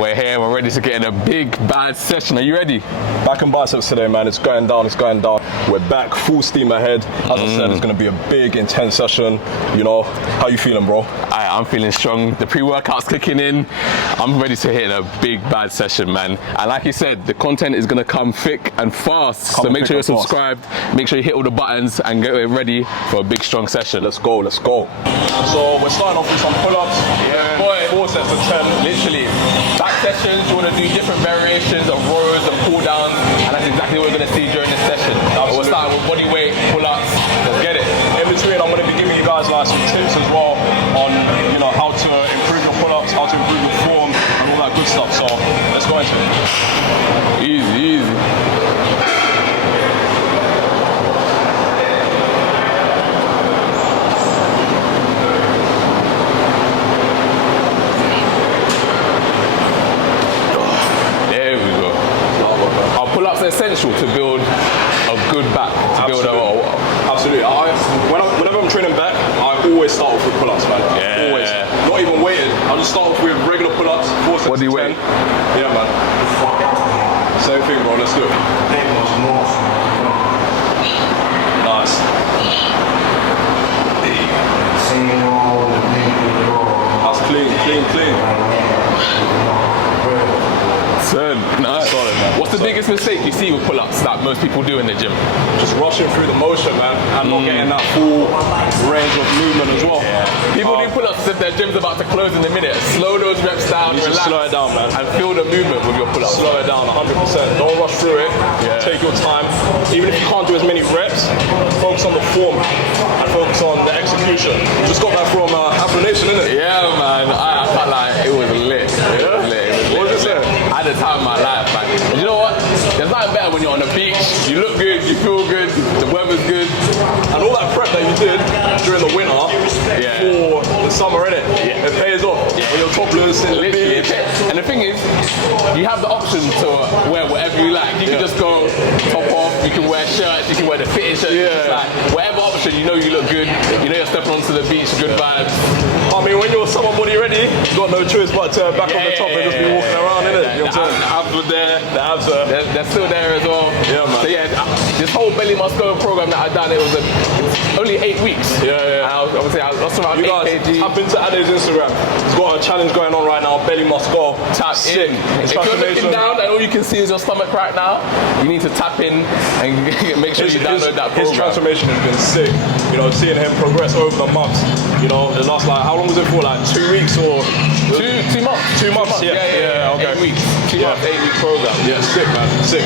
We're here, we're ready to get in a big, bad session. Are you ready? Back in biceps today, man. It's going down, it's going down. We're back, full steam ahead. As I said, it's going to be a big, intense session. You know, how you feeling, bro? I'm feeling strong. The pre-workout's kicking in. I'm ready to hit a big, bad session, man. And like you said, the content is going to come thick and fast. So make sure you're subscribed, make sure you hit all the buttons and get ready for a big, strong session. Let's go, let's go. So we're starting off with some pull-ups. Yeah, boy. 4 sets of 10. Literally. Back sessions, you want to do different variations of rows and pull downs, and that's exactly what we're going to see during this session. We're starting with body weight, pull-ups. Let's get it. In between, I'm going to be giving you guys like some tips as well on, you know, how to improve your pull-ups, how to improve your form, and all that good stuff. So let's go into it. Easy, easy. Essential to build a good back, to build a... Absolutely. Whenever I'm training back, I always start off with pull-ups, man. Yeah. Always. Not even weighted. I just start off with regular pull-ups, 4 sets. What do you weigh? Yeah, man. Same thing, bro. Let's do it. Nice. That's clean. Nice. Solid, man. What's the biggest mistake you see with pull-ups that most people do in the gym? Just rushing through the motion, man, and not getting that full range of movement as well. Yeah. People do pull-ups as if their gym's about to close in a minute. Slow those reps down, relax. Slow it down, man. And feel the movement with your pull-ups. Slow it down 100%. Don't rush through it. Yeah. Take your time. Even if you can't do as many reps, focus on the form and focus on the execution. Just got that from Afro Nation, innit? Yeah, man. I felt like it was lit. It was lit. What was it saying? I had the time of my life, man. And you know what? There's nothing better when you're on the beach. You look good, you feel good, the weather's good. And all that prep that you did during the winter for the summer, innit? Yeah. It pays off. Yeah. When you're topless in the beach. And the thing is, you have the option to wear whatever you like. You can just go top off, you can wear shirts, you can wear the fitted shirts. Yeah. Like, whatever option, you know you look good, you know you're stepping onto the beach, good vibes. I mean, when you're summer body ready, you got no choice but to back on the top and just be walking around, innit? You know what I'm saying? The abs were there. The abs are... They're still there as well. Yeah, man. So yeah, this whole Belly Must Go program that I've done, it was only 8 weeks. Yeah. And obviously I lost around 8 kg. Tap into Ade's Instagram. He's got a challenge going on right now. Belly Must Go. Tap in. If you're looking down and all you can see is your stomach right now, you need to tap in and make sure you download that program. His transformation has been sick. You know, seeing him progress over the months. You know, the last, like, how long was it for? Like 2 weeks or... 2 months. 2 months, yeah. Okay. 8 weeks. 2 months, 8 week program. Yeah, sick, man. Sick.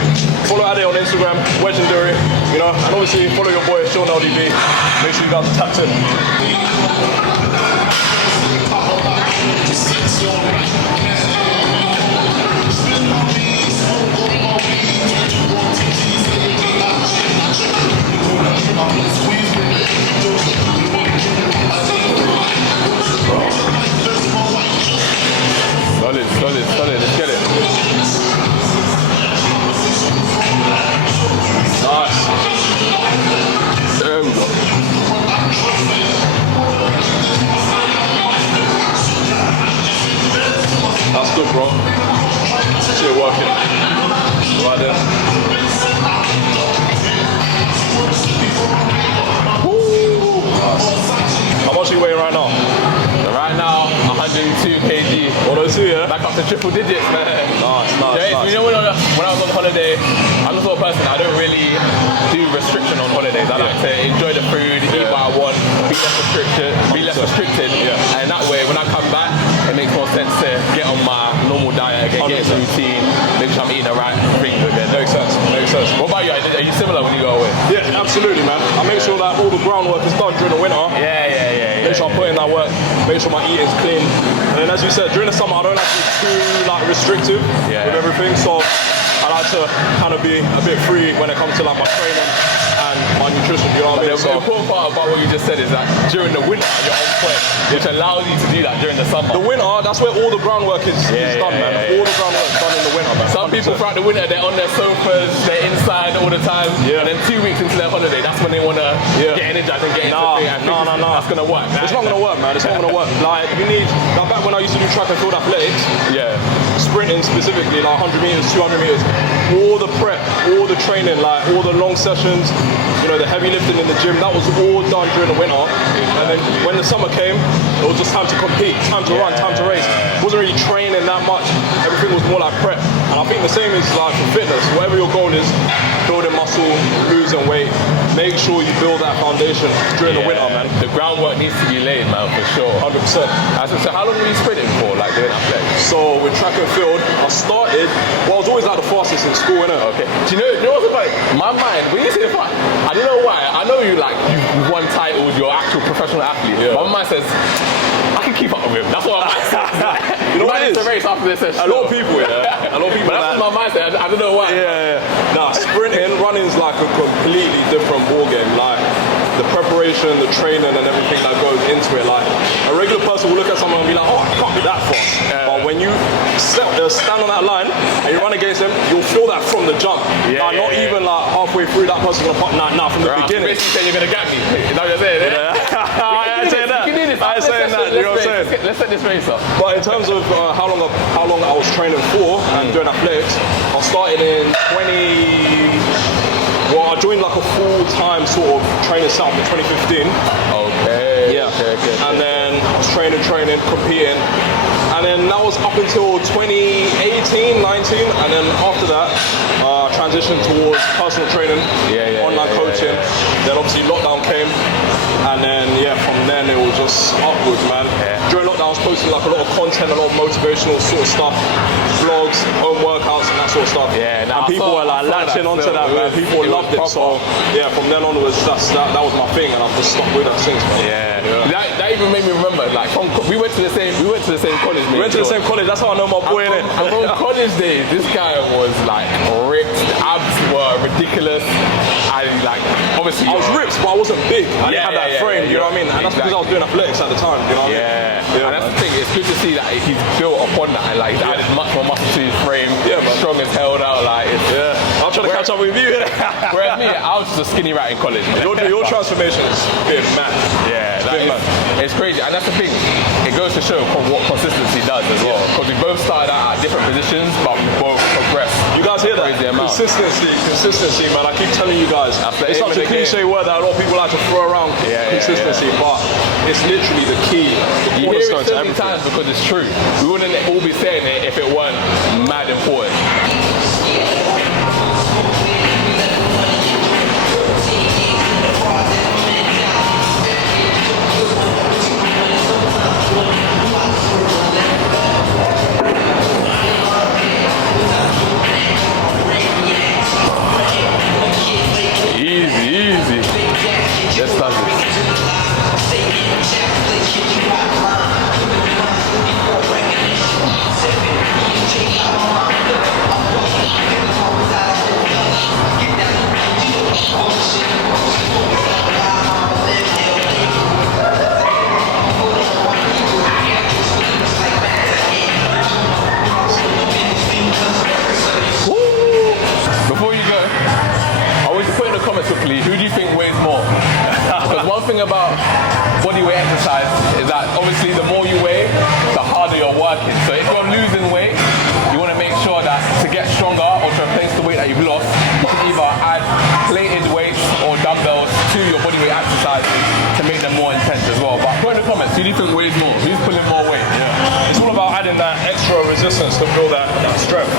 Follow Ade on Instagram, legendary, you know, and obviously follow your boy Sean LDV. Make sure you guys are tapped in. Solid. Let's get it. Nice. There we go. That's good, bro. See it working. Right there. Nice. How much are you weighing right now? Right now, 102 kg. 102, yeah? Back up to triple digits, man. Nice. You know, when I was on holiday, I'm the sort of person, I don't really do restriction on holidays. I like to enjoy the food, eat what I want, be less restricted. Yeah. And that way, when I come back, it makes more sense to get on my normal diet again, get into routine, make sure I'm eating the right things again. Makes sense. What about you? Are you similar when you go away? Yeah, absolutely, man. I make sure that all the groundwork is done during the winter. Yeah. Make sure I put in that work, make sure my eating's clean. And then as you said, during the summer I don't like to be too restrictive with everything. So I like to kind of be a bit free when it comes to like my training and my nutrition, you know what I mean? The important part about what you just said is that during the winter you're on point, which allows you to do that during the summer. The winter, that's where all the groundwork is done, man. All the groundwork is done in the winter, man. Some people throughout the winter, they're on their sofas, they're inside all the time, and then 2 weeks into their holiday, that's when they want to get energized and get into the thing. No. That's going to work. It's not going to work, man. It's not going to work. Like, you need, like back when I used to do track and field athletics, sprinting specifically, like 100 meters, 200 meters, all the prep, all the training, like all the long sessions, you know, the heavy lifting in the gym, that was all done during the winter. And then when the summer came, it was just time to compete, time to run, time to race. It wasn't really training that much. Everything was more like prep. And I think the same is like for fitness. Whatever your goal is, building muscle, losing weight, make sure you build that foundation during the winter, man. The groundwork needs to be laid, man, for sure. 100%. So how long were you sprinting for, like doing athletics? So with track and field, I started, well, I was always like the fastest in school, innit? Okay. Do you know what's about my mind? When you say fast, I don't know why. I know you like you've won titles, you're an actual professional athlete. Yeah. My mind says I can keep up with him. That's what my mind says. You know what it is? The race after this session. A lot of people, a lot of people. But that's what my mind says. I don't know why. Nah, sprinting, running's like a completely different ball game. Like the preparation, the training, and everything that goes into it. Like a regular person will look at someone and be like, "Oh, I can't be that fast." But when you stand on that line and you run against them, you'll feel that from the jump. Not even like halfway through that person's gonna pop. Nah, from the beginning. Basically saying you're gonna get me. Is that what you're saying? I ain't saying that. I ain't saying that. You know what I'm saying? Let's set this race up. But in terms of how long I was training for and doing athletics, I started in I joined like a full-time sort of training setup in 2015. Okay. Yeah. Okay. And then I was training, competing. And then that was up until 2018, 19. And then after that, I transitioned towards personal training, online coaching. Then obviously lockdown came. And then, from then it was just upwards, man. During lockdown, I was posting like a lot of content, a lot of motivational sort of stuff, vlogs, home workouts, and that sort of stuff. And people were like latching onto that, man. People loved it. So, from then onwards, that was my thing, and I've just stuck with that since, man. That even made me remember, like, we went to the same college. We went to the same college. That's how I know my boy, innit? And from college days, this guy was like ripped. Abs were ridiculous. And like, obviously, I was ripped, but I wasn't big. I didn't have that frame. You know what I mean? And that's because I was doing athletics at the time. You know what I mean? And that's the thing. It's good to see that he's built upon that. And like, he's added much more muscle to his frame. Strong as held out. Like, I'm trying to catch up with you. Whereas me, I was just a skinny rat in college. Your transformation has been mad. It's crazy, and that's the thing. It goes to show what consistency does as well. Because we both started out at different positions, but we both progressed. You guys hear that? Consistency, man. I keep telling you guys. It's such a cliche word that a lot of people like to throw around. Consistency, but it's literally the key. You hear it so many times because it's true. We wouldn't all be saying it if it weren't mad important. Easy. Let's start this. Before you go, I want you to put in the comments quickly, who do you think weighs more? Because one thing about bodyweight exercise is that obviously the more you weigh, the harder you're working. So if you're losing weight, you want to make sure that to get stronger or to replace the weight that you've lost, you can either add plated weights or dumbbells to your bodyweight exercises to make them more intense as well. But put in the comments, who do you think weighs more? Who's pulling more weight? It's all about adding that extra resistance to build that strength.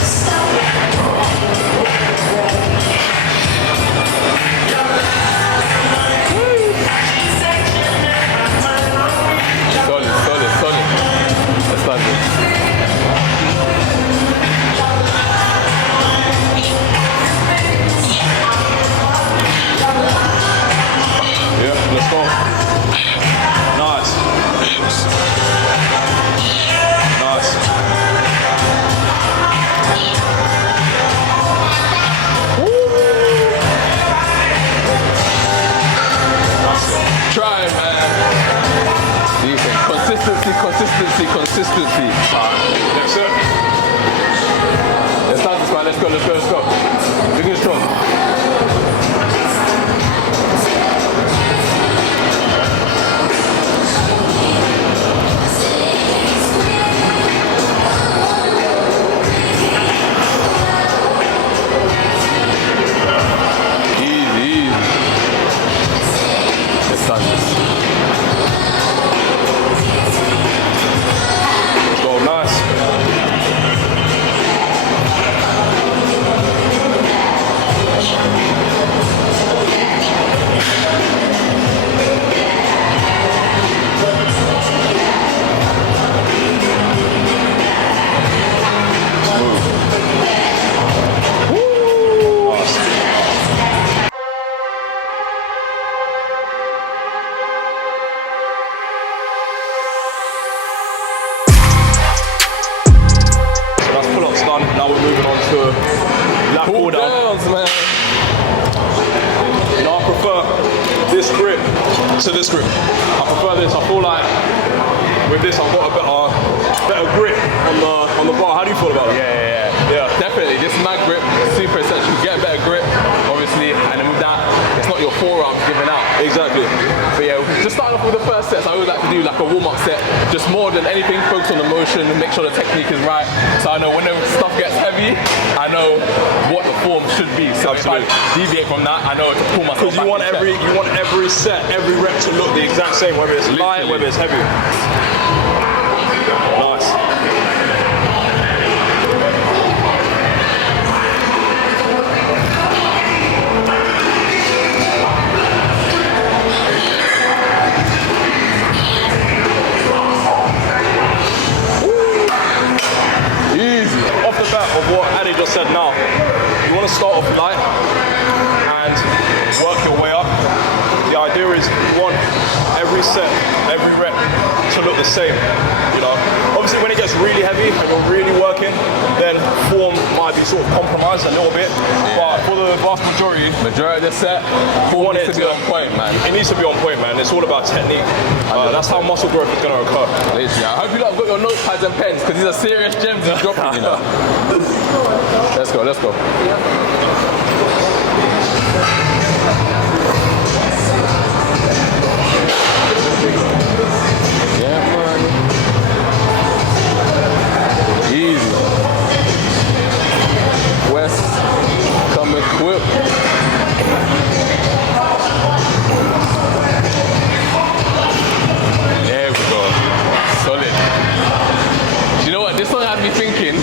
Solid. Let's start this. consistency. That's it. Let's start this, man. Let's go. Big and strong. Easy. Let's start this. Let's go, nice. Now we're moving on to lat pull down. Downs, man. You know, I prefer this grip to this grip. I prefer this. I feel like with this I've got a better grip on the bar. How do you feel about it? Yeah. Definitely. This mag grip, super essential. Get a better grip, obviously, and then with that, it's not your forearms giving out. Exactly. So yeah, just start off with the first sets. I always like to do like a warm-up set, just more than anything, focus on the motion, make sure the technique is right. So I know when the stuff gets heavy, I know what the form should be. So Absolutely. if I deviate from that, I know to pull myself Because you want every set, every rep to look the exact same, whether it's light, whether it's heavy. Nice. easy. Off the bat of what Ade just said now, you want to start off light and work your way up. The idea is you want every set, every rep to look the same, you know. Obviously when it gets really heavy and you're really working, then form might be sort of compromised a little bit. But for the vast majority Majority of the set, want needs it to be on point, man. it needs to be on point, man. It's all about technique. That's how muscle growth is going to occur. Literally, I hope you lot have got your notepads and pens because these are serious gems he's dropping, you know. Let's go. Yeah, man. Easy. West, come equipped. There we go. Solid. You know what? This song had me thinking,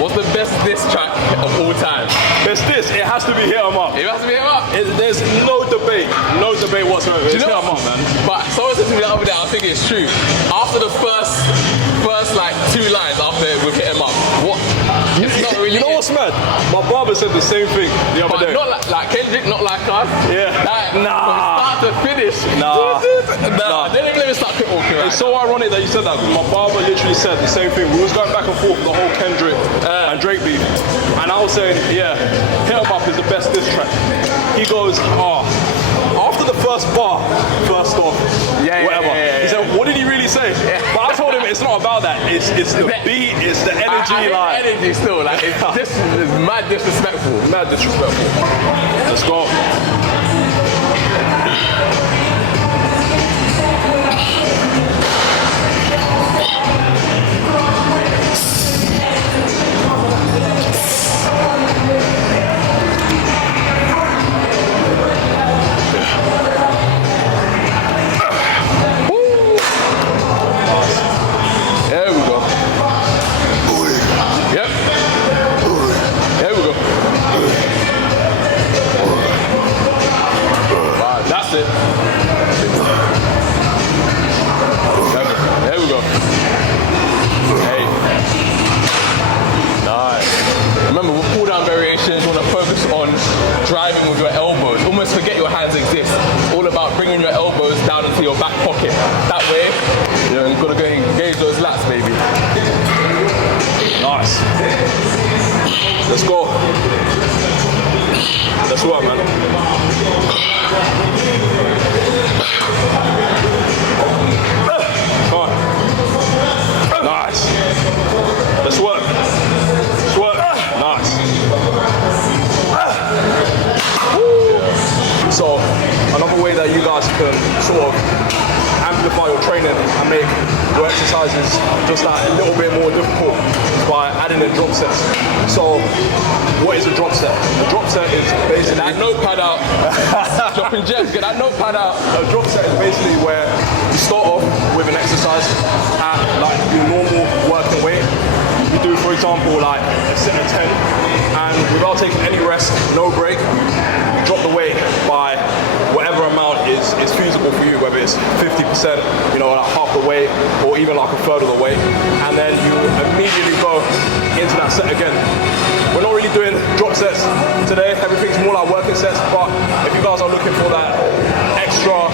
what's the best diss track of all time? There's this, it has to be hit 'em up. It has to be him up. There's no debate whatsoever. It's You know hit 'em up, man. But someone said to me the other day, I think it's true. After the first like 2 lines after we've hit him up, what? It's not really. You know what's mad? My barber said the same thing the other But day. not like Kendrick, not like us. Yeah. Like, Nah. From start to finish. Nah. Nah. Don't even let me start walking right. It's so ironic that you said that. My barber literally said the same thing. We was going back and forth with the whole Kendrick and Drake beef. And I was saying, yeah, Hit 'em Up is the best diss track. He goes, after the first bar, first off, whatever. He said, what did he really say? But I told him it's not about that. It's the beat, it's the energy. I like energy still. Like, this is mad disrespectful. mad disrespectful. Let's go. There we go. Yep. There we go. Wow, that's it. There we go. Hey. Nice. Remember, with pull down variations, you want to focus on driving with your elbows. Almost forget your hands exist. It's all about bringing your elbows down into your back pocket. That way, you've got to go engage those lats, baby. Nice. Let's go. Let's work, man. Come on. Nice. Let's work. Let's work. Nice. So another way that you guys can sort of amplify your training and make your exercises just that a little bit more difficult is by adding in drop sets. So what is a drop set? A drop set is basically... Get that notepad out. Dropping gems, get that notepad out. A drop set is basically where you start off with an exercise at like your normal working weight. You do, for example, like a set of 10, and without taking any rest, no break, you drop the weight by whatever amount is feasible for you, whether it's 50%, you know, like half the weight, or even like a third of the weight, and then you immediately go into that set again. We're not really doing drop sets today, everything's more like working sets, but if you guys are looking for that extra,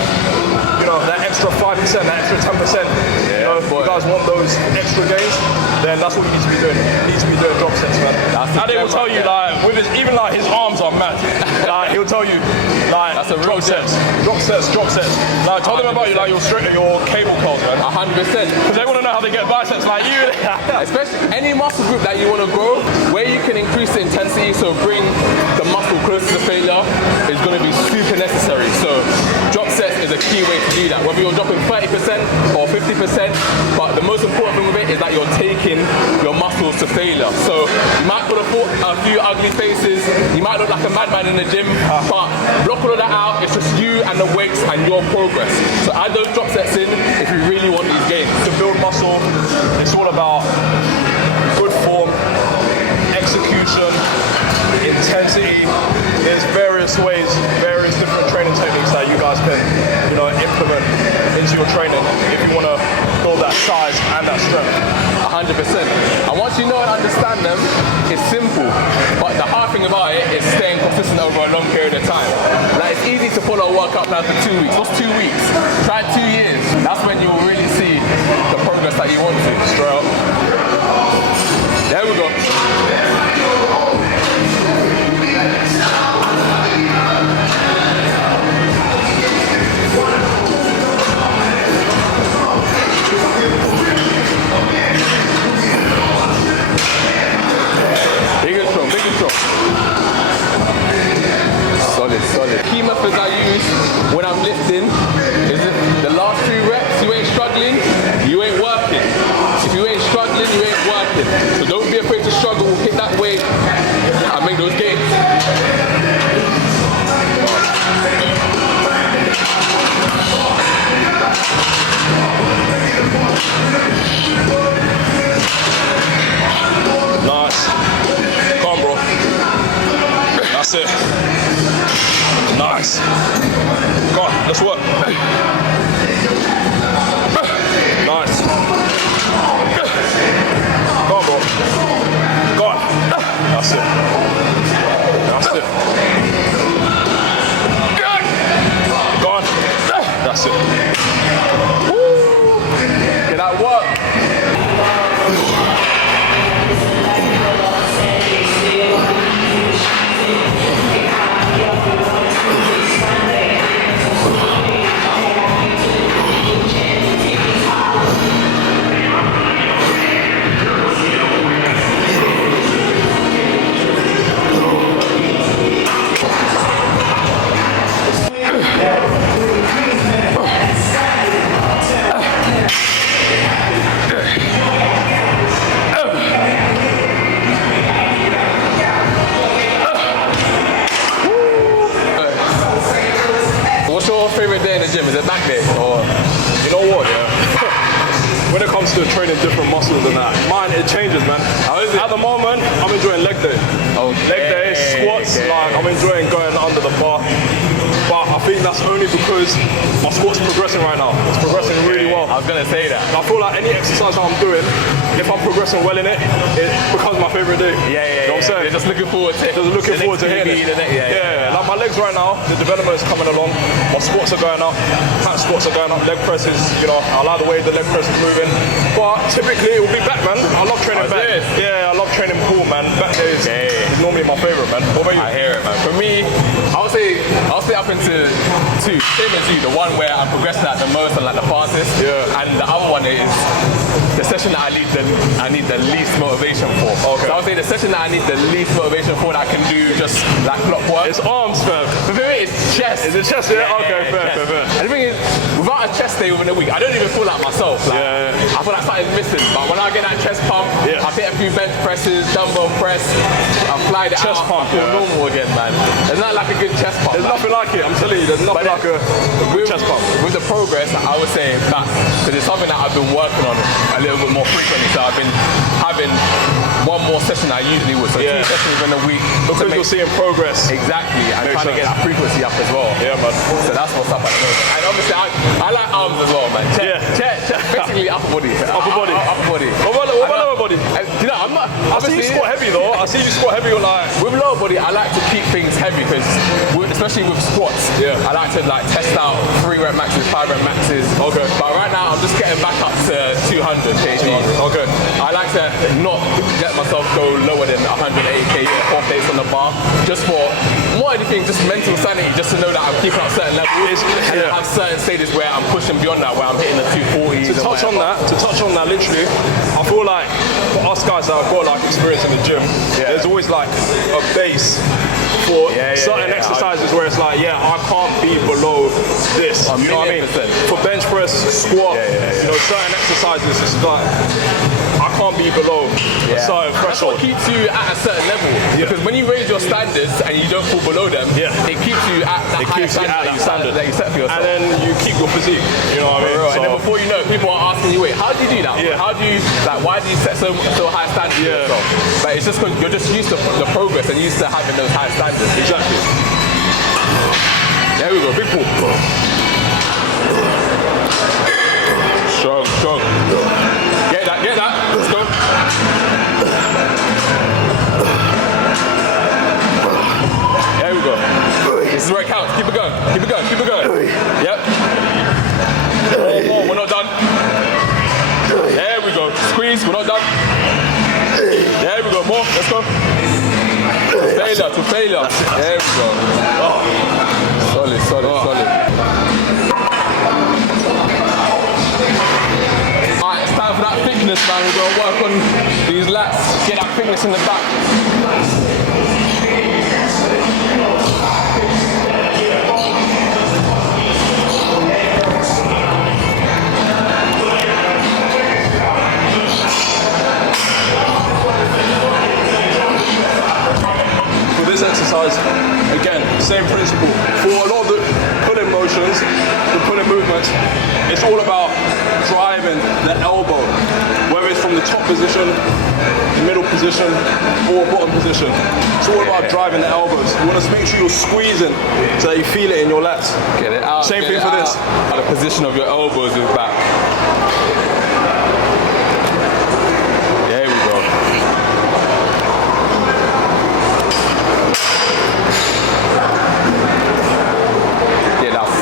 you know, that extra 5%, that extra 10%, you know, if you guys want those extra gains, then that's what you need to be doing. You need to be doing drop sets, man. Ade will tell you, like, with his, even like his arms are mad. Like, he'll tell you, like, that's a real drop sets, drop sets, drop sets. Like, tell them about you, like, your cable curls, man. 100%. Because they want to know how they get biceps like you. Especially any muscle group that you want to grow, where you can increase the intensity, so bring the muscle closer to failure, is going to be super necessary. So drop sets is a key way to do that. Whether you're dropping 30% or 50%, but the most important thing with it is that you're taking your muscles to failure. So you might put a few ugly faces, you might look like a madman in the gym, but block all of that out. It's just you and the weights and your progress. So add those drop sets in if you really want these gains. To build muscle, it's all about good form, execution, intensity. There's various ways, various different training techniques that you guys can, you know, implement into your training if you want to build that size and that strength. 100%. And once you know and understand them, it's simple. But the hard thing about it is staying consistent over a long period of time. Like, it's easy to follow a workout plan for 2 weeks. What's 2 weeks? Try 2 years. That's when you'll really see the progress that you want to. Straight up. There we go. Solid. Key methods I use when I'm lifting is if the last 2 reps you ain't struggling, you ain't working. If you ain't struggling, you ain't working. So don't be afraid to struggle, hit that weight and make those gains. Nice. Come on, bro. That's it. Nice. Come on, let's work. Nice. Come on, bro. Go on. That's it. That's it. Go on. That's it. Woo! Get that work. What's your favorite day in the gym? Is it back day or? You know what, yeah? When it comes to training different muscles and that, mine, it changes, man. How is it? At the moment, I'm enjoying leg day. Okay. Leg day, squats, like I'm enjoying going under the bar. But I think that's only because my squat's progressing right now. It's progressing really well. I was gonna say that. I feel like any exercise that I'm doing, if I'm progressing well in it, it becomes my favorite day. Yeah. You know what I'm saying? You're just looking forward to it. Just looking forward to hitting it. Yeah. Like my legs right now, the development is coming along. My squats are going up, hand squats are going up, leg presses, you know, I like the way the leg press is moving. But typically it will be back, man. I love training back. Yeah, I love training pull, man. Back day is normally my favorite, man. What about you? I hear it, man. For me, I'll say up into 2. Same as you, the one where I'm progressing at the most and like the fastest. Yeah. And the other one is the session that I need the least motivation for. Okay. So I would say the session that I need the least motivation for that I can do just like clockwork. It's arms, fam. But for me, it's chest. Is it chest? Yeah. Okay. Fair. And the thing is, without a chest day within a week, I don't even feel like myself. Like, I feel like something's missing. But when I get that chest pump, I hit a few bench presses, dumbbell press, I fly the chest pump. I feel normal again, man. There's not like a good chest pump. There's nothing like it. I'm telling you, there's nothing like a good chest pump. With the progress, I would say that because it's something that I've been working on a little bit more frequently. So I've been having one more session I usually would. So 2 sessions in a week. Because you're seeing progress. Exactly. I'm trying to get that frequency up as well. Yeah, man. So that's what's up at the moment. And obviously, I like arms as well, man. Basically upper body. Upper body. Upper body. What about lower body? You know, I'm not. I see you squat heavy though. I see you squat heavy like. With lower body, I like to keep things heavy because, especially with squats, I like to like test out 3 rep maxes, 5 rep maxes. Okay. But right now, I'm just getting back up to 200 kg. Okay. I like to not let myself go lower than 180 kg or 4 plates on the bar, just for more anything, just mental sanity, just to know that I'm keeping up certain levels and I have certain stages where I'm pushing beyond that, where I'm hitting the 240s. To touch on that, literally, I feel like for us guys that have got like experience in the gym, there's always like a base for certain exercises where it's like, I can't be below this. You know what I mean? For bench press, squat, you know, certain exercises, it's like I can't be below a certain threshold. That's what keeps you at a certain level. Because when you raise your standards and you don't fall below them, it keeps you at that higher standard that you set for yourself. And then you keep your physique. You know what I mean? And then before you know it, people are asking you, wait, how do you do that? How do you, like, why do you set so high standards for yourself? But it's just because you're just used to the progress and used to having those high standards. Exactly. There we go, big pull. Strong. Get that. Let's go. There we go. This is where it counts. Keep it going. Yep. More. We're not done. There we go. Squeeze. We're not done. There we go. More. Let's go. To failure. There we go. Solid. Alright, it's time for that thickness, man. We're going to work on these lats. Get that thickness in the back. This exercise, again, same principle. For a lot of the pulling motions, the pulling movements, it's all about driving the elbow, whether it's from the top position, the middle position, or bottom position. It's all about driving the elbows. You want to make sure you're squeezing so that you feel it in your lats. Get it out. Same thing for this. The position of your elbows is back. There we go.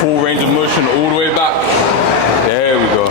Full range of motion all the way back. There we go.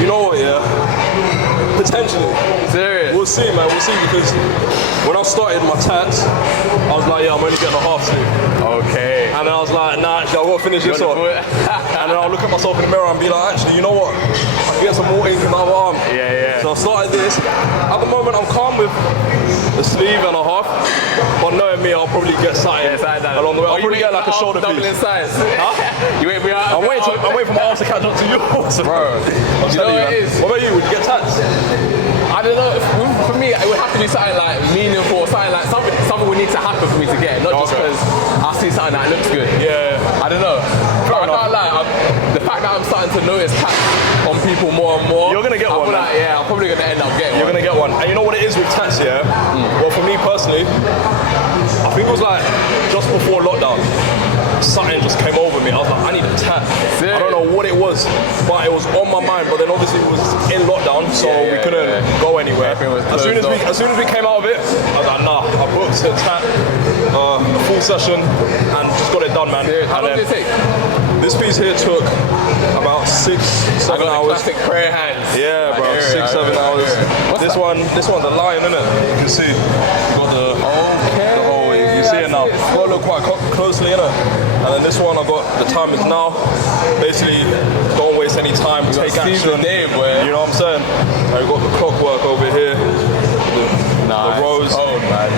You know what, potentially. Serious? We'll see, man. We'll see, because when I started my tats, I was like, I'm only getting a half sleeve. Okay. And then I was like, nah, actually, I've got to finish this off. And then I'll look at myself in the mirror and be like, actually, you know what? I can get some more ink in my other arm. So I started this. At the moment, I'm calm with a sleeve and a half. But knowing me, I'll probably get something along the way. I'll probably get like a shoulder piece. Double in size. You wait me out. I'm waiting for my arms to catch up to yours. Bro, you know what it is? What about you? Would you get tats? I don't know. For me, it would have to be something like meaningful, something would need to happen for me to get it. Not just because I see something that looks good. Yeah. I don't know. I can't lie. The fact that I'm starting to notice tats on people more and more. You're gonna get one. Like, yeah, I'm probably gonna end up getting You're one. gonna get one. And you know what it is with tats, yeah? Well, for me personally, I think it was like just before lockdown, something just came over me. I was like, I need a tat. I don't know what it was, but it was on my mind. But then obviously it was in lockdown, so we couldn't go anywhere. As soon as we came out of it, I was like, nah, I booked a tat, a full session, and just got it done, man. How long did it take? This piece here took about 6-7 hours. Classic prayer hands. Yeah, bro, 6-7 hours. This one's a lion, isn't it? You can see. You got the whole. You see it now. Got to look quite closely, innit? And then this one, I got the time is now. Basically, don't waste any time. Take action. You know what I'm saying? And we got the clockwork over here. The rows,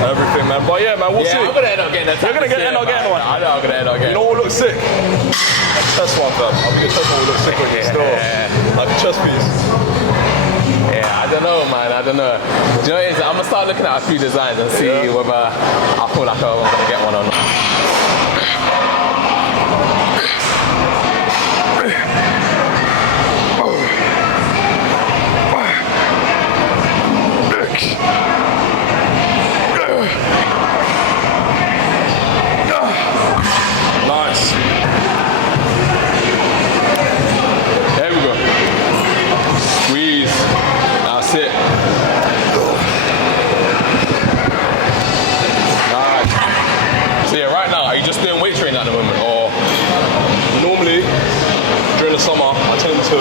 everything, man. But yeah, man, we'll see. I'm gonna end up getting that. You're gonna end up getting one. I know I'm gonna end up getting. You know what looks sick? A chest one, fam. I think a chest one will look sick with you still. Like a chest piece. Yeah, I don't know, man. I don't know. Do you know what it is? I'm gonna start looking at a few designs and see whether I feel like I'm gonna get one or not. Nice. There we go. Squeeze. That's it. Nice. So yeah, right now, are you just doing weight training at the moment, or? Normally, during the summer, I tend to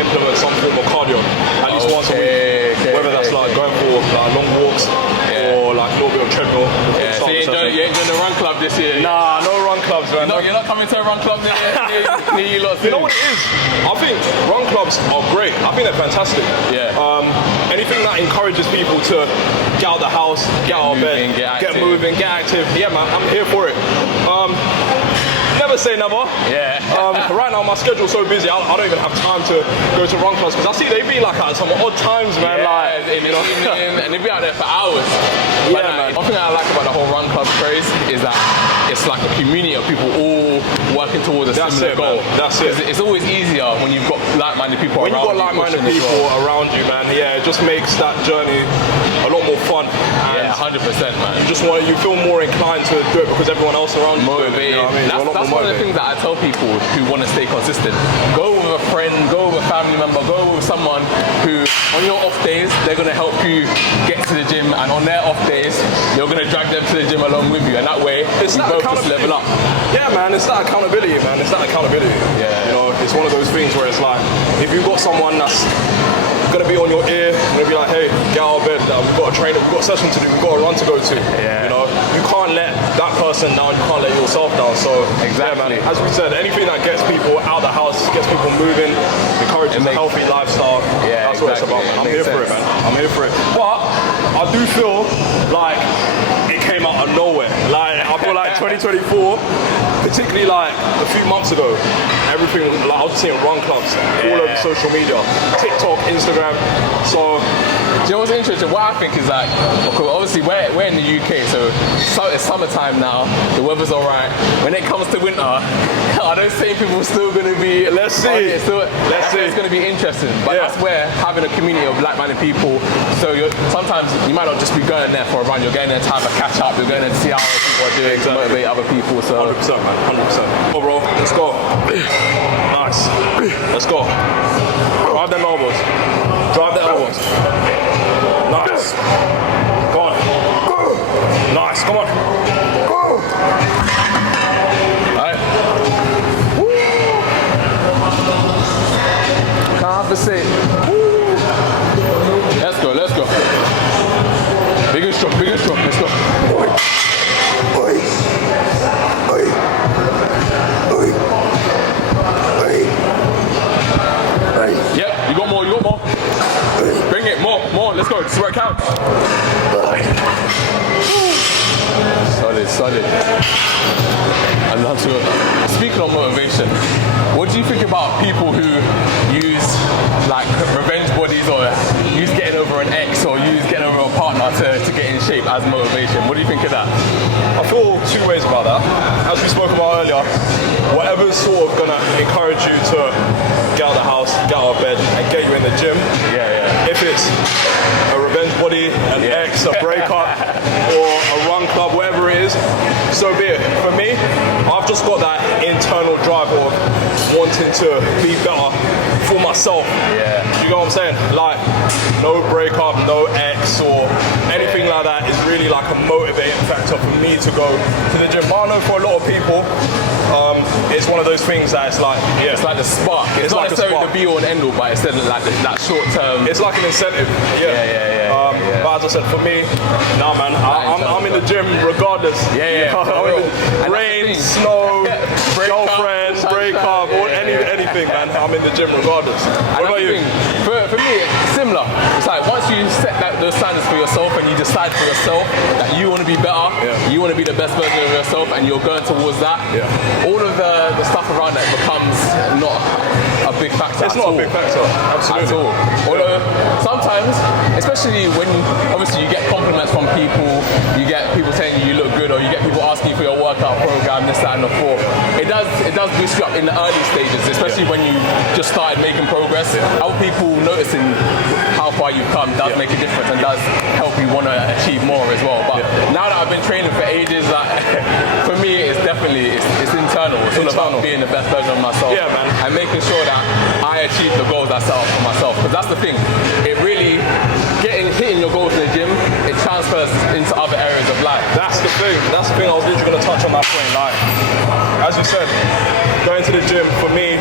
implement some form of cardio at least once a week. Whether that's like going for long walks or like a little bit of treadmill. Yeah, so you ain't doing the run club this year? Nah, no run clubs, man. You're not coming to a run club near you lot. You know what it is? I think run clubs are great. I think they're fantastic. Yeah. Anything that encourages people to get out of the house, get out of bed, get moving, get active. Yeah, man, I'm here for it. Never say never. Yeah. Right now my schedule's so busy, I don't even have time to go to run clubs because I see they be like at some odd times, man. Yeah, like in the evening, and they be out there for hours. But man. One thing I like about the whole run club craze is that it's like a community of people all working towards a similar goal. Man. That's it. It's always easier when you've got like-minded people when around you. When you've got like-minded people around you, man, yeah, it just makes that journey a lot more fun. And 100%, man. You feel more inclined to do it because everyone else around you is doing it. You know what I mean? That's one of the things that I tell people who want to stay consistent. Go with a friend, go with a family member, go with someone who, on your off days, they're going to help you get to the gym, and on their off days, you're going to drag them to the gym along with you, and that way, it's you both just level up. Yeah, man, it's that accountability, man. It's that accountability. Yeah. You know, it's one of those things where it's like, if you've got someone that's gonna be on your ear, gonna be like, hey, get out of bed, we've got a trainer, we've got a session to do, we've got a run to go to. Yeah. You know, you can't let that person down, you can't let yourself down. So exactly. Yeah, man, as we said, anything that gets people out of the house, gets people moving, encourages a healthy lifestyle, that's what it's about, man. I'm here for it, man. I'm here for it. But I do feel like it came out of nowhere. Like, I feel like 2024, particularly like a few months ago, everything, like I was seeing run clubs all over social media, TikTok, Instagram. So, do you know what's interesting? What I think is like, okay, obviously we're in the UK, so it's summertime now, the weather's alright. When it comes to winter, I don't think people are still going to be. Let's see. It's going to be interesting, but that's where having a community of like-minded people. So sometimes you might not just be going there for a run. You're going there to have a catch up. You're going there to see how other people are doing, to motivate other people. So 100%, man. 100%. Oh, bro, let's go. Nice. Let's go. Drive them elbows. Drive the elbows. Nice. Go on. Nice. Come on. Alright. Conversate. Let's go. Let's go. Big and strong. Big and strong. Let's go. Yep, you got more, Bring it, more, let's go, this is where it counts. Solid. I love to. Speaking of motivation, what do you think about people who use like revenge bodies or use getting over an ex or use getting over a partner to get in shape as motivation. What do you think of that? I feel two ways about that. As we spoke about earlier, whatever's sort of gonna encourage you to get out of the house, get out of bed, and get you in the gym. If it's a revenge body, an ex, a breakup, or a run club, whatever it is, so be it. For me, I've just got that internal drive of wanting to be better for myself. You know what I'm saying? Like, no breakup, no ex, or anything like that is really like a motivating factor for me to go to the gym. But I know for a lot of people, it's one of those things that it's like, it's like the spark. It's not like necessarily the be all and end all, but it's still like that short term. It's like an incentive. But as I said, for me, nah, man, I'm in the gym regardless. Rain, snow, girlfriend, breakup, or anything, man. I'm in the gym regardless. What about you? For me, it's similar. It's like once you set those standards for yourself and you decide for yourself that you want to be better, you want to be the best version of yourself, and you're going towards that, all of the stuff around that becomes not a big factor. It's not a big factor, absolutely. At all. Although sometimes, especially when obviously you get compliments from people, you get people saying you look good, or you get people asking you for your workout program, this, that, and the fourth. It does boost you up in the early stages, especially when you just started making progress. How people noticing how far you've come does make a difference and does help you want to achieve more as well. But now that I've been training for ages, like, for me, it's definitely it's internal. It's all about being the best version of myself, and making sure that I achieve the goals I set up for myself. Because that's the thing. It really hitting your goals in the gym, it transfers into other areas of life. That's the thing. That's the thing. I was literally going to touch on that point. Like, as you said, going to the gym for me.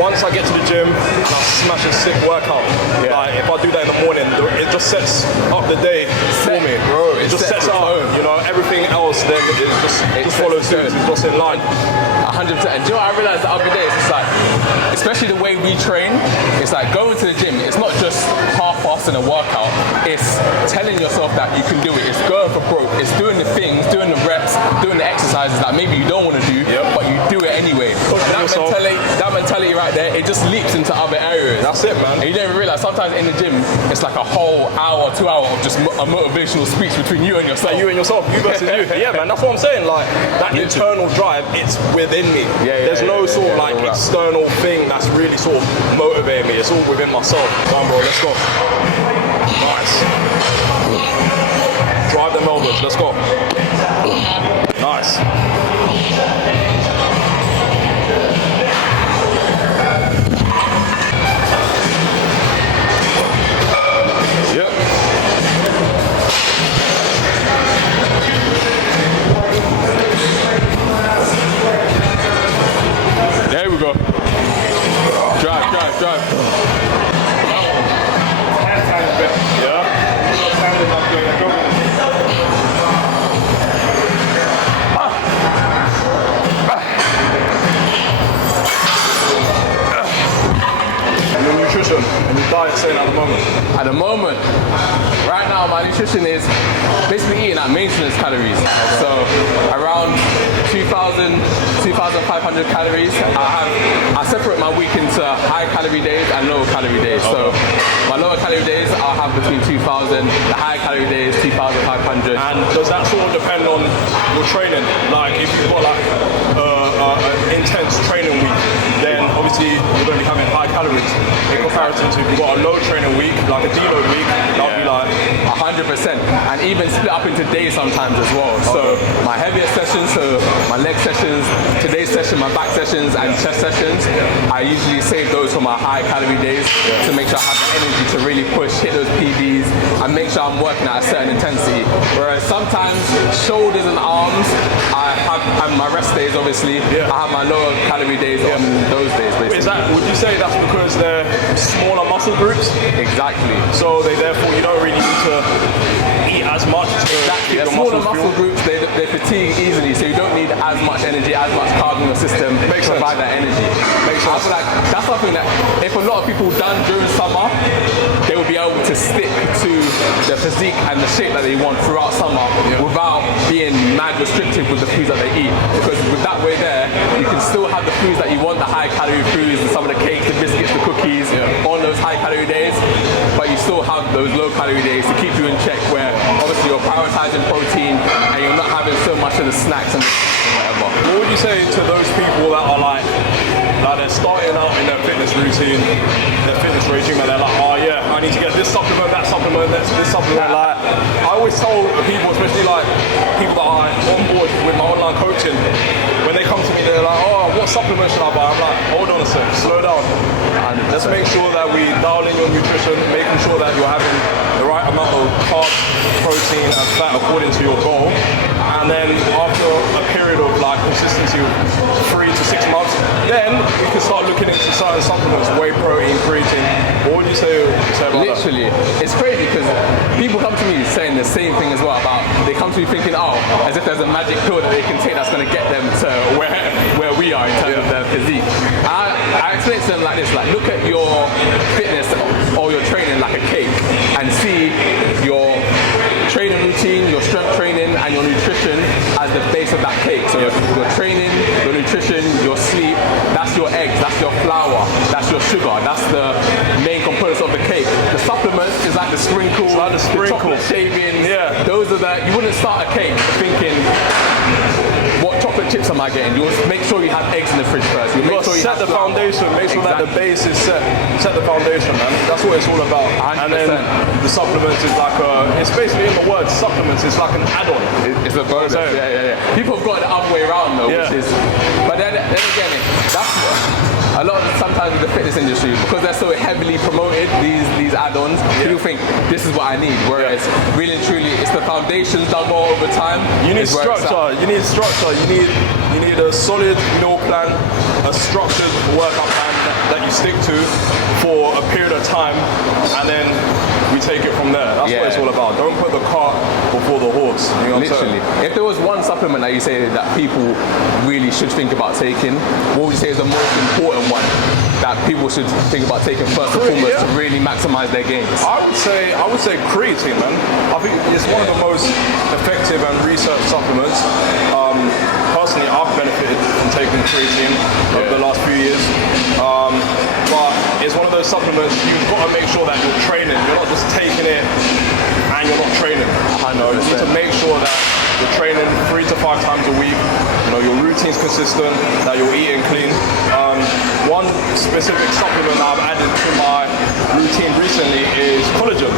Once I get to the gym and I smash a sick workout, like if I do that in the morning, it just sets up the day for me, bro. It just sets up, you know, everything else then it just follows suit. It's just in line. 100%. And do you know what I realized the other day? It's just like, especially the way we train, it's like going to the gym, it's not just half-assing a workout, it's telling yourself that you can do it. It's going for broke. It's doing the things, doing the reps, doing the exercises that maybe you don't want to do, but you do it anyway. That mentality right there, it just leaks into other areas. That's it, man. And you don't even realize sometimes in the gym, it's like a whole hour, 2 hours of just a motivational speech between you and yourself. You versus you. Yeah, man, that's what I'm saying. Like, that internal drive, it's within me. There's no sort of like external thing that's really sort of motivating me. It's all within myself. Come on, bro, let's go. Nice. Drive them elbows, let's go. Nice. There we go. Drive. And your nutrition and your diet saying at the moment? At the moment, right now my nutrition is basically eating at maintenance calories. So around 2,000, 2,500 calories. I separate my week into high calorie days and low calorie days. So my lower calorie days I'll have between 2,000, the high calorie days 2,500. And does that sort of depend on your training? Like if you've got like an intense training week, then obviously you're going to be having high calories in comparison to if you've got a low training week, like a deload week, that'll be like 100%, and even split up into days sometimes as well. So my heaviest sessions, so my leg sessions, today's session, my back sessions and chest sessions, I usually save those for my high calorie days to make sure I have the energy to really push, hit those PBs, and make sure I'm working at a certain intensity. Whereas sometimes shoulders and arms, I have my rest days obviously, I have my lower calorie days on those days basically. Would you say that's because they're smaller muscle groups? Exactly. So therefore you don't really need to eat as much to exactly. keep your Smaller muscle groups, they fatigue easily, so you don't need as much energy, as much carb in your system to provide that energy. I feel like that's something that if a lot of people done during summer, they still be able to stick to the physique and the shape that they want throughout summer without being mad restrictive with the foods that they eat. Because with that way there, you can still have the foods that you want, the high calorie foods, some of the cakes, the biscuits, the cookies on those high calorie days, but you still have those low calorie days to keep you in check where obviously you're prioritizing protein and you're not having so much of the snacks and whatever. What would you say to those people that are like they're starting out in their fitness routine, their fitness regime, and they're like, oh yeah, I need to get this supplement, that supplement, this supplement. Like, I always tell people, especially like people that are on board with my online coaching, when they come to me, they're like, oh, what supplement should I buy? I'm like, hold on a sec, slow down. Let's make sure that we dial in your nutrition, making sure that you're having the right amount of carbs, protein, and fat according to your goal. And then after a period of like consistency of 3 to 6 months, then we can start looking into certain supplements, whey protein, creatine. What would you say about Literally, that? it's crazy because people come to me saying the same thing as well about, they come to me thinking, oh, as if there's a magic pill that they can take that's going to get them to where we are in terms of their physique. I explain to them like this, like look at your fitness or your training like a cake and see your training routine, your strength training and your nutrition as the base of that cake. So your training, your nutrition, your sleep, that's your eggs, that's your flour, that's your sugar, that's the main components of the cake. The supplements is like the sprinkles, like the chocolate shavings. Yeah. Those are you wouldn't start a cake thinking, what chocolate chips am I getting? You'll make sure you have eggs in the fridge first. You'll make sure you set have the flour. foundation, make sure that the base is set. Set the foundation, man. That's what it's all about. 100%. And then the supplements is like it's basically in the word supplements, it's like an add-on. It's a bonus. Yeah. People have got it the other way around though, which is, but then again, that's a lot of sometimes with the fitness industry, because they're so heavily promoted, these add-ons, people think this is what I need, whereas really and truly it's the foundation done well over time. You need structure, you need a solid meal plan, a structured workout plan that you stick to for a period of time, and then we take it from there. That's what it's all about. Don't put the cart before the horse. You know what Literally. I'm saying? If there was one supplement that you say that people really should think about taking, what would you say is the most important one that people should think about taking first and foremost to really maximize their gains? I would say creatine, man. I think it's one of the most effective and researched supplements. Personally, I've benefited from taking creatine over the last few years. But it's one of those supplements you've got to make sure that you're training. You're not just taking it and you're not training. You need to make sure that you're training 3 to 5 times a week. Your routine's consistent, that you're eating clean. One specific supplement that I've added to my routine recently is collagen.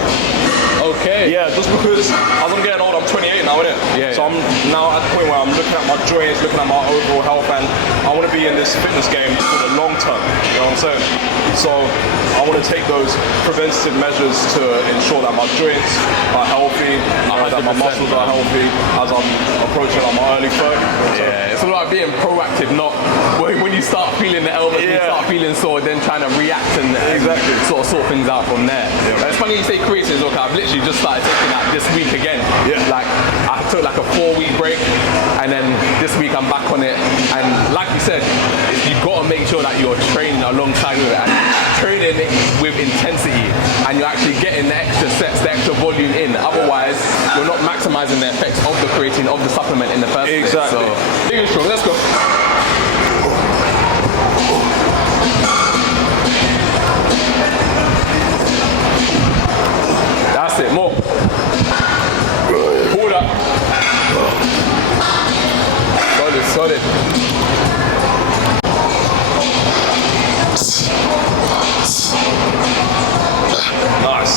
Okay. Yeah, just because as I'm getting old, I'm 28 now, innit? So I'm now at the point where I'm looking at my joints, looking at my overall health, and I want to be in this fitness game for the long term. You know what I'm saying? So I want to take those preventative measures to ensure that my joints are healthy, that my muscles are healthy as I'm approaching my early 30s. It's all about being proactive, not when you start feeling the ailment, you start feeling sore, then trying to react and sort things out from there. It's funny you say creatine as well, I've literally just started taking that this week again. Like I took like a 4-week break, and then this week I'm back on it. And like you said, you've got to make sure that you're training alongside with it, and training with intensity, and you're actually getting the extra sets, the extra volume in. Otherwise, you're not maximizing the effects of the creatine, of the supplement in the first place. So, big and strong. Let's go. That's it, more. Pull up. Solid. Nice.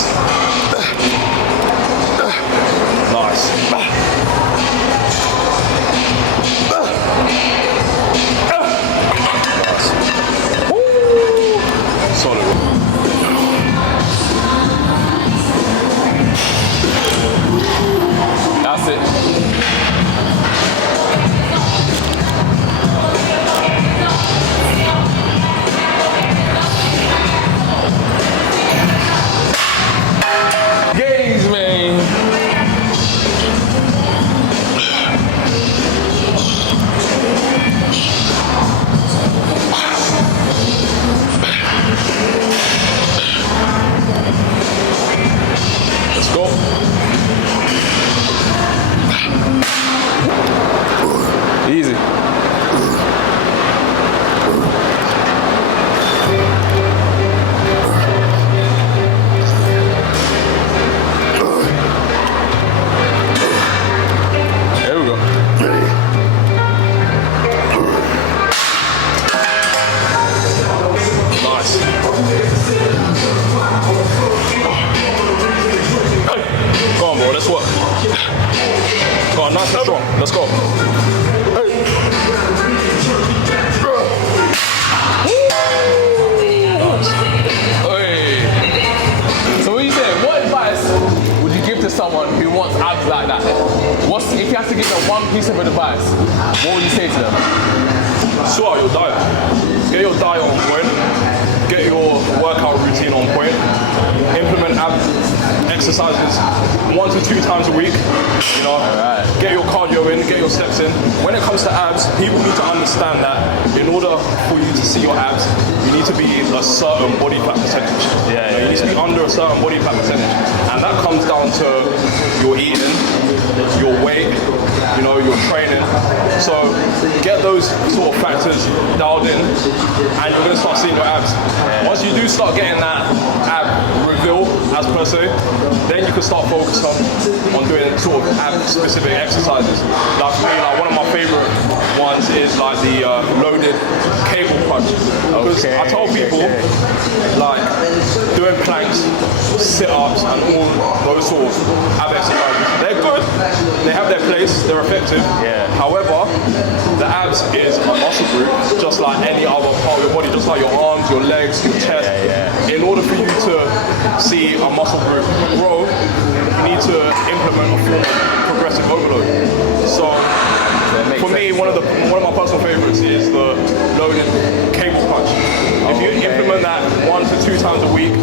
Let's go. So what are you saying? What advice would you give to someone who wants abs like that? If you have to give them one piece of advice, what would you say to them? Sort out your diet. Get your diet on point. Get your workout routine on point. Implement ab exercises 1 to 2 times a week. You know, get your cardio in, get your steps in. When it comes to abs, people need to understand that in order for you to see your abs, you need to be a certain body fat percentage. You need to be under a certain body fat percentage, and that comes down to your eating, your weight, you know, your training. So get those sort of factors dialed in, and you're gonna start seeing your abs. Once you do start getting that ab reveal, as per se, then you can start focusing on doing sort of ab specific exercises. Like for me, like one of my favorite ones is like the loaded cable crunch. Because I tell people, like doing planks, sit-ups, and all those sort of ab exercises, they're good, they have their place, they're effective. However, the abs is a muscle group, just like any other part of your body, just like your arms, your legs, your chest. In order for you to see a muscle group grow, you need to implement a form of progressive overload. So for me, one of my personal favorites is the loaded cable punch. If you implement that 1 to 2 times a week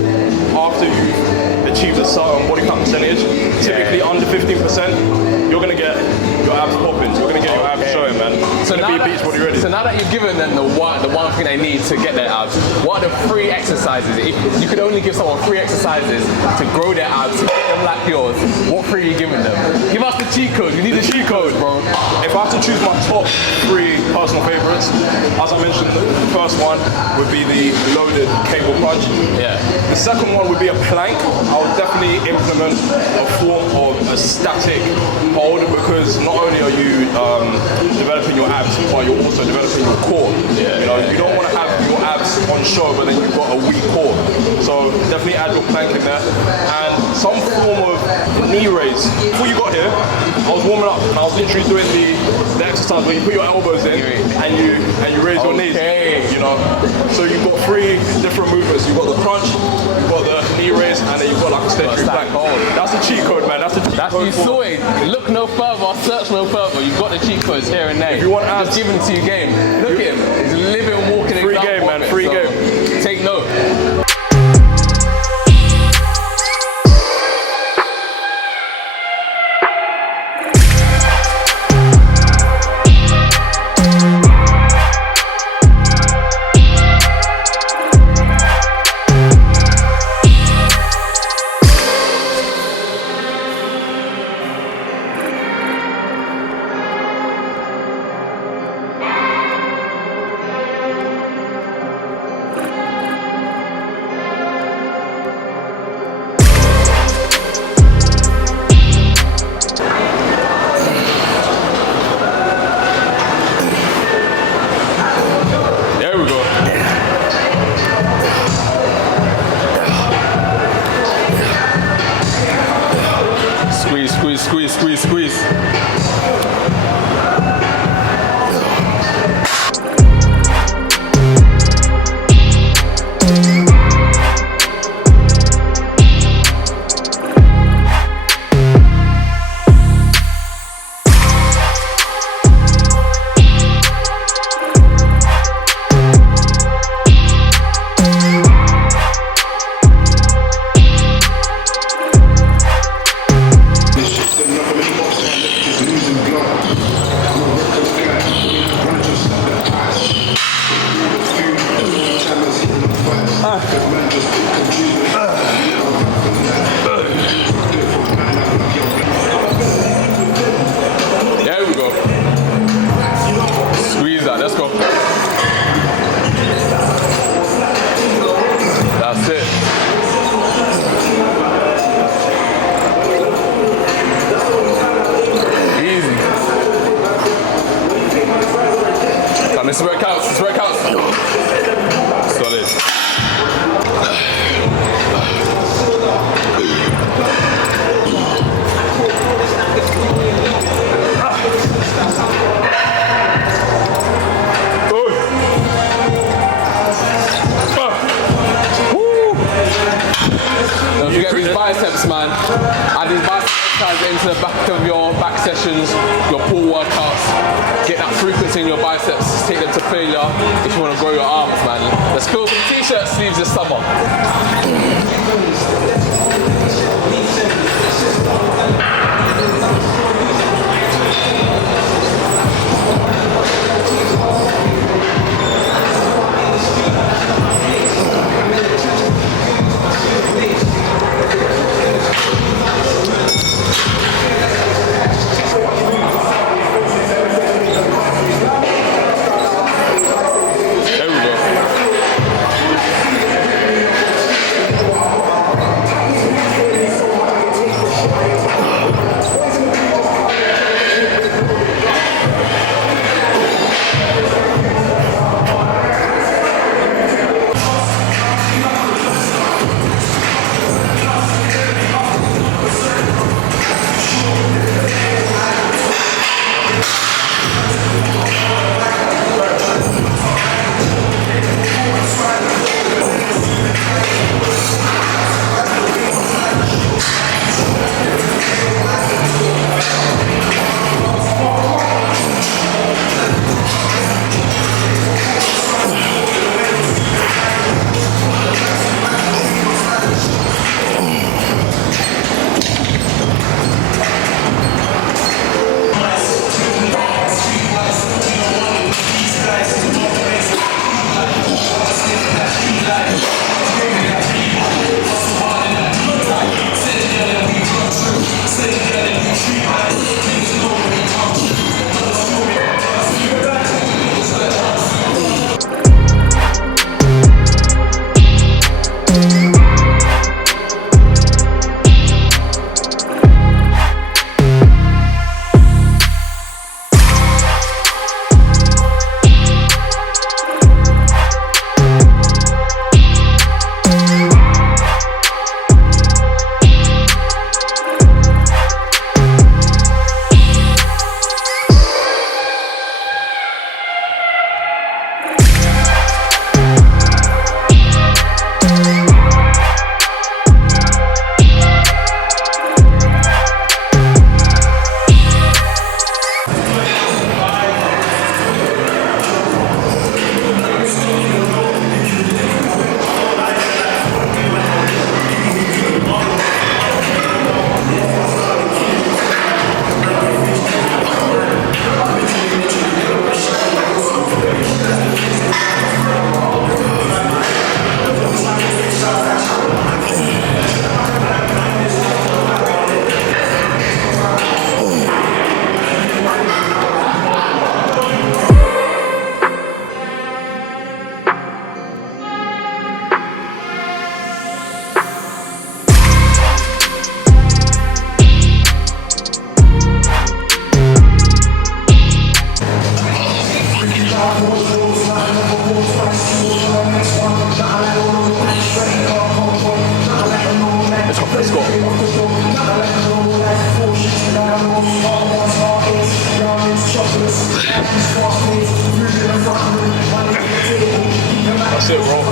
after you've achieved a certain body fat percentage, typically under 15%, you're gonna get your abs popping. You're gonna get your abs showing, man. So now, so now that you've given them the one thing they need to get their abs, what are the 3 exercises? If you could only give someone 3 exercises to grow their abs, to get them like yours, what 3 are you giving them? Give us the cheat code. We need the cheat code, bro. If I have to choose my top 3 personal favorites, as I mentioned, the first one would be the loaded cable punch. The second one would be a plank. I would definitely implement a form of a static hold, because not only are you developing your abs, but you're also developing your core. You don't want to have your abs on show, but then you've got a weak core. So definitely add your plank in there, and some form of knee raise. Before you got here, I was warming up, and I was literally doing the exercise where you put your elbows in and you raise your knees. You know, so you've got 3 different movements. You've got the crunch, you've got the knee raise, and then you've got like a stationary plank. That's the cheat code, man. That's the cheat code. You saw it. Look no further, search no further. You've got the cheat codes here and there. If you want abs, just giving it to you game. Look at him. He's a living, walking free game, man. Free game. Take note. Squeeze. There we go. Squeeze that. Let's go. That's it. Easy. Come, this is where it counts. This is where it counts. Solid. into the back of your back sessions, your pull workouts, get that frequency in your biceps, take them to failure if you want to grow your arms, man. Let's fill some t-shirt sleeves this summer. That's it, bro.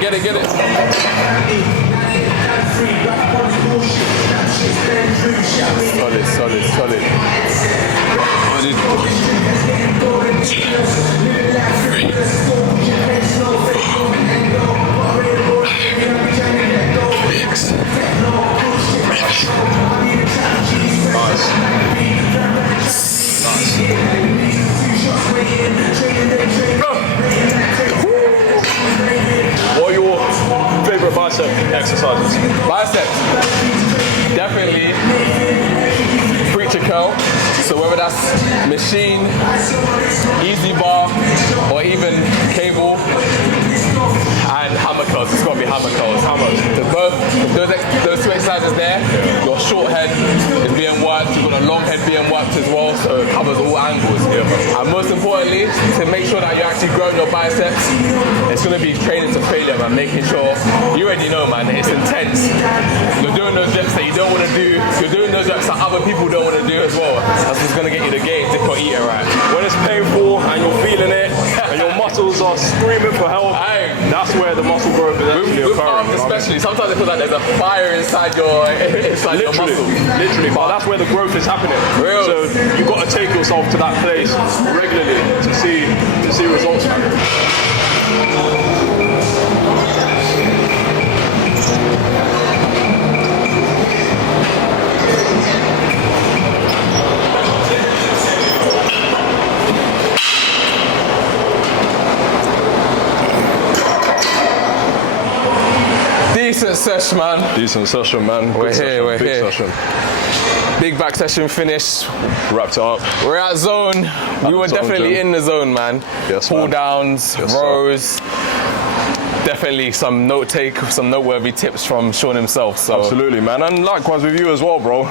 get it, get it. Solid, solid, solid. What are your favorite bicep exercises? Biceps, definitely preacher curl. So whether that's machine, easy bar, or even cable and hammer curls. It's got to be hammer curls. Hammers. So both those two exercises there, your short head is being worked, you've got a long head being worked as well, so it covers all angles. And most importantly, to make sure that you're actually growing your biceps, it's going to be training to failure, man, making sure, you already know, man, it's intense. You're doing those reps that you don't want to do, you're doing those reps that other people don't want to do as well. That's what's going to get you the gains if you're eating right. When it's painful and you're feeling it, and your muscles are screaming for help, that's where the muscle growth is actually occurring. Especially, sometimes it feels like there's a fire inside your muscle. Literally, but that's where the growth is happening. Real. So you've got to take yourself to that place regularly to see results happen. Decent session, man. Decent session, man. We're here, we're here. Big session. Big back session finished. Wrapped it up. We're at zone. We were definitely in the zone, man. Yes, pull man. downs, Yes, rows. Definitely some noteworthy tips from Sean himself. So absolutely, man, and likewise with you as well, bro.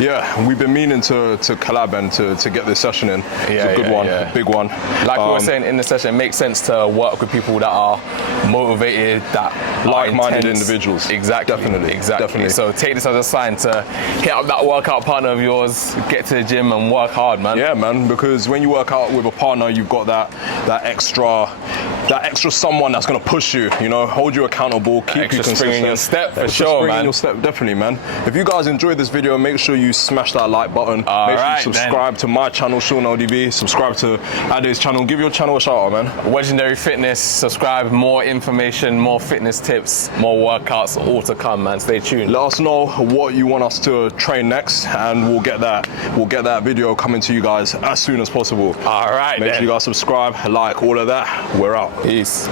Yeah, we've been meaning to collab and to get this session in. It's a good one, big one. Like we were saying in the session, it makes sense to work with people that are motivated, that like-minded individuals. Exactly, Definitely. So take this as a sign to hit up that workout partner of yours, get to the gym and work hard, man. Yeah, man, because when you work out with a partner, you've got that extra someone that's gonna push you, hold you accountable, keep extra you consistent. spring in your step, for sure, man. In your step, definitely, man. If you guys enjoyed this video, make sure you smash that like button. Make sure you subscribe to my channel, Sean LDV. Subscribe to Ade's channel. Give your channel a shout out, man. Legendary Fitness. Subscribe. More information, more fitness tips, more workouts, all to come, man. Stay tuned. Let us know what you want us to train next, and we'll get that video coming to you guys as soon as possible. All right, Make sure you guys subscribe, like, all of that. We're out. Peace.